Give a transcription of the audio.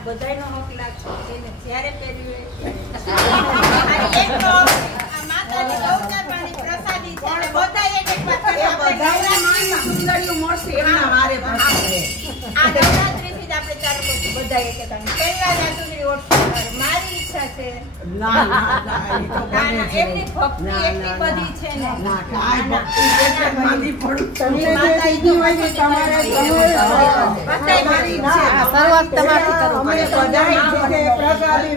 બધાયનો હક લાગશે એને જ્યારે પહેર્યું માતાજી ગૌચરમાની પ્રસાદી છે અને બધા એક એક વાત કરે બધાયને માની સુંદરીઓ મળશે એમના વારે પડશે આ નવરાત્રીથી જ આપણે ચાલુ કરશું બધા એક એક પહેલા રાતુરી ઓળખ મારી ઈચ્છા છે ના એ તો બને છે એમની ભક્તિ એટલી બધી છે ને ના કાઈ ભક્તિ એટલે માની પડું તમને માતાજી હોય ને તમારે મારી ઈચ્છા શરૂઆત તમારી કરો અમે બધાય જે પ્રસાદી